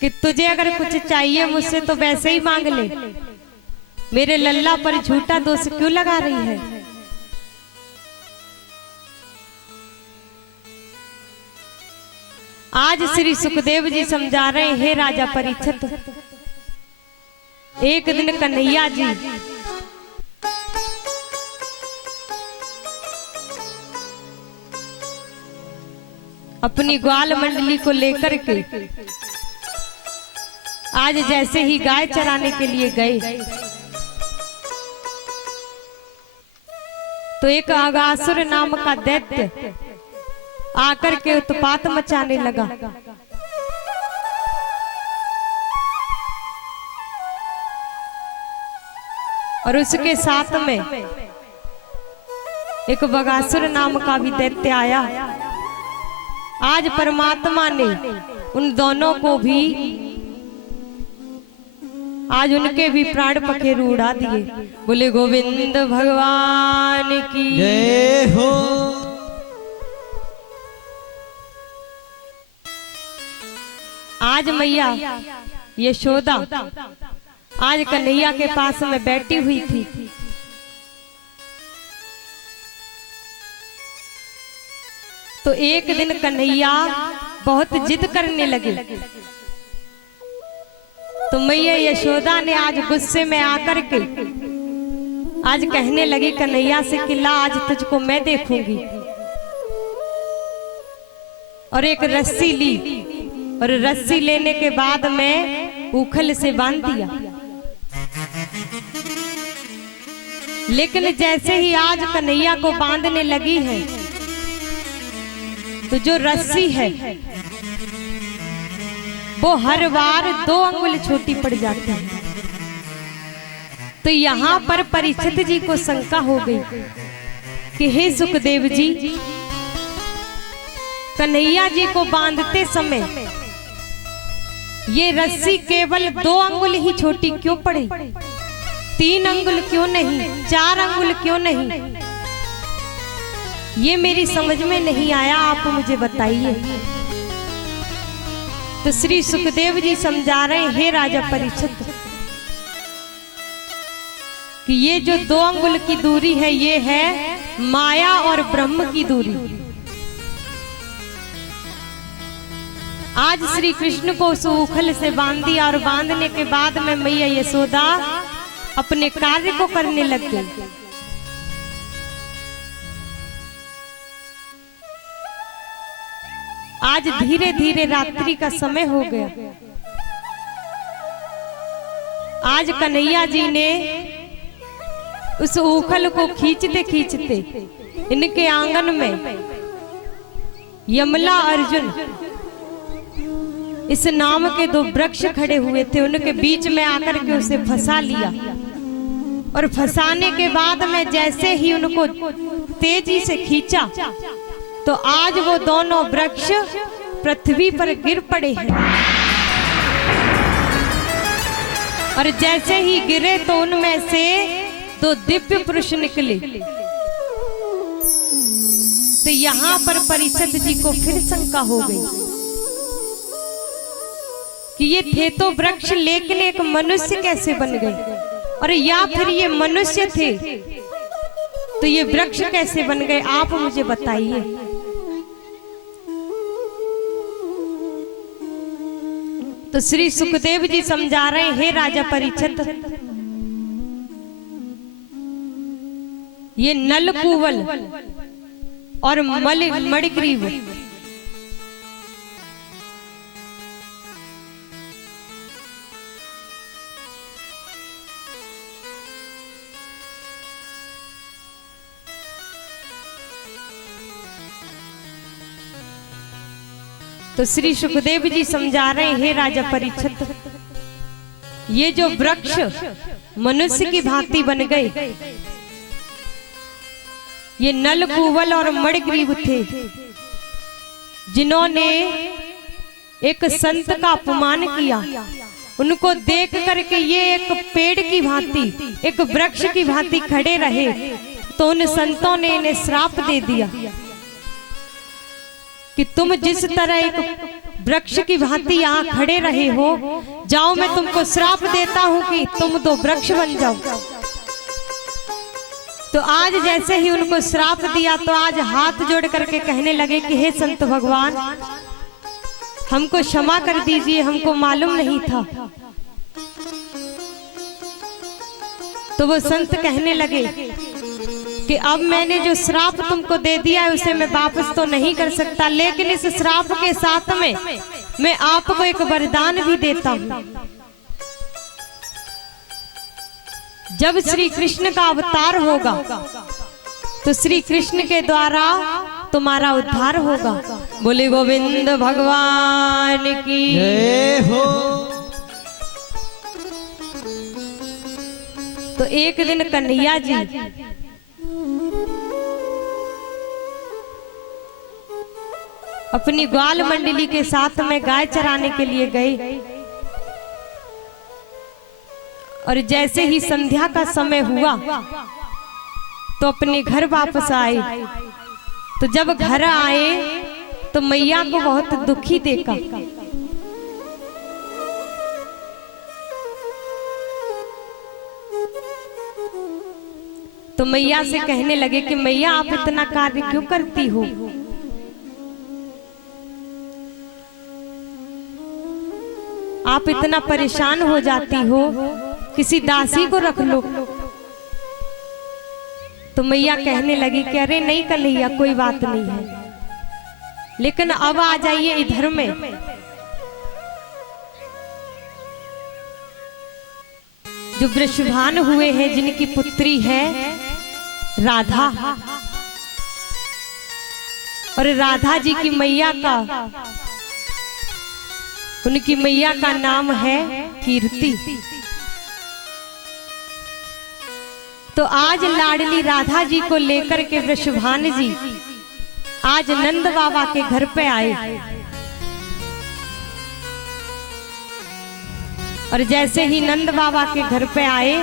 कि तुझे अगर कुछ चाहिए मुझसे तो वैसे ही मांग ले, मेरे लल्ला पर झूठा दोष क्यों लगा रही है। आज श्री सुखदेव जी समझा रहे हैं, हे राजा परीक्षित, एक दिन कन्हैया जी अपनी ग्वाल मंडली को लेकर के आज जैसे ही गाय चराने के लिए गए तो एक अगासुर नाम का दैत्य आकर के उत्पात मचाने लगा। और उसके साथ में एक बगासुर नाम का भी दैत्य आया। आज परमात्मा ने उन दोनों को भी आज उनके भी प्राण पखेरु उड़ा दिए। बोले गोविंद भगवान की जय हो। आज मैया यशोदा आज कन्हैया के पास में बैठी हुई थी। तो एक दिन कन्हैया बहुत जिद करने लगे। तो मैया यशोदा ने आज गुस्से में आकर के आज कहने लगी कन्हैया से कि ला आज तुझको मैं देखूंगी। और एक रस्सी ली और रस्सी लेने के बाद में उखल से बांध दिया। लेकिन जैसे ही आज कन्हैया को बांधने लगी है तो जो रस्सी है वो हर बार 2 अंगुल छोटी पड़ जाती है। तो यहाँ पर परीक्षित जी को शंका हो गई कि हे सुखदेव जी, कन्हैया जी को बांधते समय ये रस्सी केवल 2 अंगुल ही छोटी क्यों पड़ी, 3 अंगुल क्यों नहीं, 4 अंगुल क्यों नहीं, ये मेरी समझ में नहीं आया, आप मुझे बताइए। तो श्री सुखदेव जी समझा रहे हैं, हे राजा परीक्षित, कि ये जो 2 अंगुल की दूरी है ये है माया और ब्रह्म की दूरी। आज श्री कृष्ण को उस उखल से बांध दिया और बांधने के बाद में मैया यशोदा अपने कार्य को करने लग गई। आज धीरे धीरे रात्रि का समय हो गया। आज कन्हैया जी ने उस उखल को खींचते खींचते इनके आंगन में यमला अर्जुन इस नाम के 2 वृक्ष खड़े हुए थे, उनके बीच में आकर के उसे फंसा लिया। और फंसाने के बाद में जैसे ही उनको तेजी से खींचा तो आज वो दोनों वृक्ष पृथ्वी पर गिर पड़े हैं। और जैसे ही गिरे तो उनमें से 2 दिव्य पुरुष निकले। तो यहाँ पर परीक्षित जी को फिर शंका हो गई कि ये थे तो वृक्ष, लेकिन एक मनुष्य कैसे बन गए, और या फिर ये मनुष्य थे तो ये वृक्ष कैसे बन गए, आप मुझे बताइए। तो श्री सुखदेव जी समझा रहे हैं, हे राजा परीक्षित, ये नलकूवल और मणिग्रीव तो श्री सुखदेव जी समझा रहे हैं, हे राजा परीक्षित, ये जो वृक्ष मनुष्य की भांति बन गए, ये नलकूवल और मणिग्रीव थे, जिन्होंने एक संत का अपमान किया। उनको देख करके ये एक पेड़ की भांति, एक वृक्ष की भांति खड़े रहे, तो उन संतों ने इन्हें श्राप दे दिया कि तुम जिस तरह एक वृक्ष की भांति यहाँ खड़े रहे हो, जाओ मैं तुमको श्राप देता हूँ कि तुम तो वृक्ष बन जाओ। तो आज जैसे ही उनको श्राप दिया तो आज हाथ जोड़ करके कहने लगे कि हे संत भगवान, हमको क्षमा कर दीजिए, हमको मालूम नहीं था। तो वो संत कहने लगे कि अब मैंने जो श्राप तुमको दे दिया है उसे मैं वापस तो नहीं कर सकता, लेकिन इस श्राप के साथ में मैं आपको एक वरदान भी देता हूँ। जब श्री कृष्ण का अवतार होगा तो श्री कृष्ण के द्वारा तुम्हारा उद्धार होगा। बोले गोविंद भगवान की जय हो। तो एक दिन कन्हैया जी अपनी ग्वाल मंडली के साथ में गाय चराने के लिए गए, और जैसे ही संध्या का समय हुआ तो अपने घर वापस आए। तो जब घर आए तो मैया को बहुत दुखी देखा। तो मैया से कहने लगे कि मैया आप इतना कार्य क्यों करती हो? आप इतना परेशान हो जाती हो, किसी दासी को रख लो। तो मैया कहने लगी कि अरे नहीं कन्हैया, कोई बात नहीं है, लेकिन अब आ जाइए इधर में। जो वृषभान हुए हैं, जिनकी पुत्री है राधा, और राधा जी की मैया का, उनकी मैया का नाम है कीर्ति। तो आज लाडली राधा जी को लेकर के वृषभान जी आज नंद बाबा के घर पे आए, और जैसे ही नंद बाबा के घर पे आए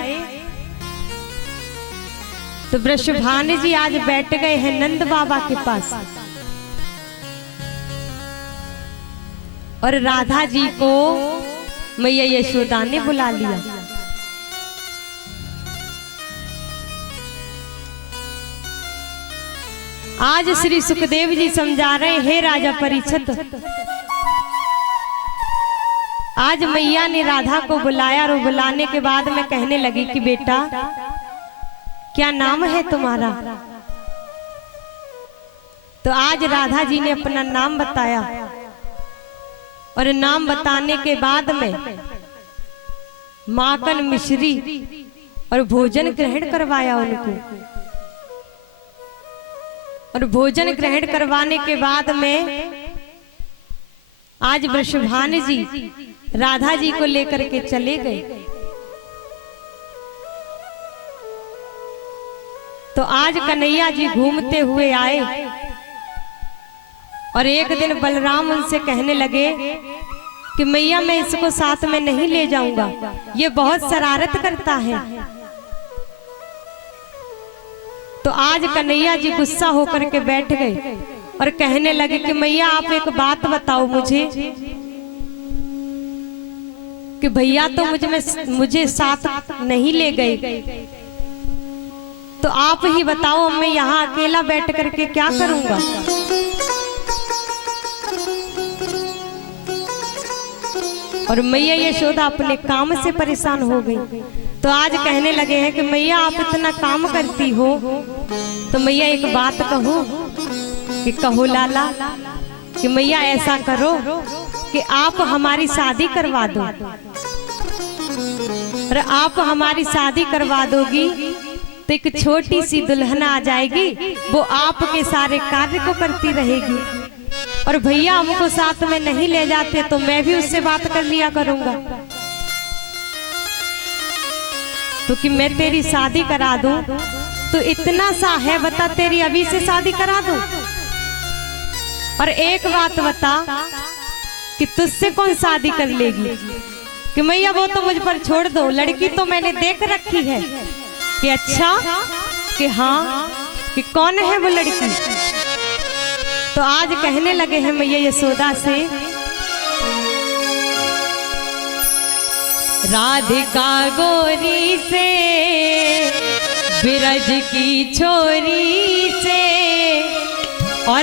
तो वृषभान जी आज बैठ गए हैं नंद बाबा के पास, और राधा जी को मैया यशोदा ने बुला लिया। आज श्री सुखदेव जी समझा रहे हैं, राजा परीक्षित, आज मैया ने राधा को बुलाया, और बुलाने के बाद में कहने लगी कि बेटा क्या नाम है तुम्हारा? तो आज राधा जी ने अपना नाम बताया, और नाम बताने के बाद में माखन मिश्री और भोजन ग्रहण करवाया उनको, और भोजन ग्रहण करवाने के बाद में आज वृषभान जी राधा जी को लेकर के चले गए। तो आज कन्हैया जी घूमते हुए आए, और एक दिन बलराम उनसे कहने लगे कि मैया मैं इसको साथ में नहीं ले जाऊंगा, ये बहुत शरारत करता है। तो आज कन्हैया जी गुस्सा होकर के बैठ गए और कहने लगे कि मैया आप एक बात बताओ मुझे, कि भैया तो मुझे साथ नहीं ले गए, तो आप ही बताओ मैं यहाँ अकेला बैठ करके क्या करूंगा? और मैया यशोदा अपने काम से परेशान हो गई। तो आज कहने लगे हैं कि मैया आप इतना काम करती हो, तो मैया एक बात कहो, कि कहो लाला, कि मैया ऐसा करो कि आप हमारी शादी करवा दो, और आप हमारी शादी करवा दोगी तो एक छोटी सी दुल्हन आ जाएगी, वो आपके सारे कार्य को करती रहेगी, और भैया हमको साथ में नहीं ले जाते तो मैं भी उससे बात कर लिया करूंगा, तो कि मैं तेरी शादी करा दूं, तो इतना सा है बता, तेरी अभी से शादी करा दूं? और एक बात बता कि तुझसे कौन शादी कर लेगी? कि मैया वो तो मुझ पर छोड़ दो, लड़की तो मैंने देख रखी है। कि अच्छा, कि हाँ, कि कौन है वो लड़की? तो आज कहने लगे हैं मैया यशोदा से राधिका गोरी से, बिरज की छोरी से, और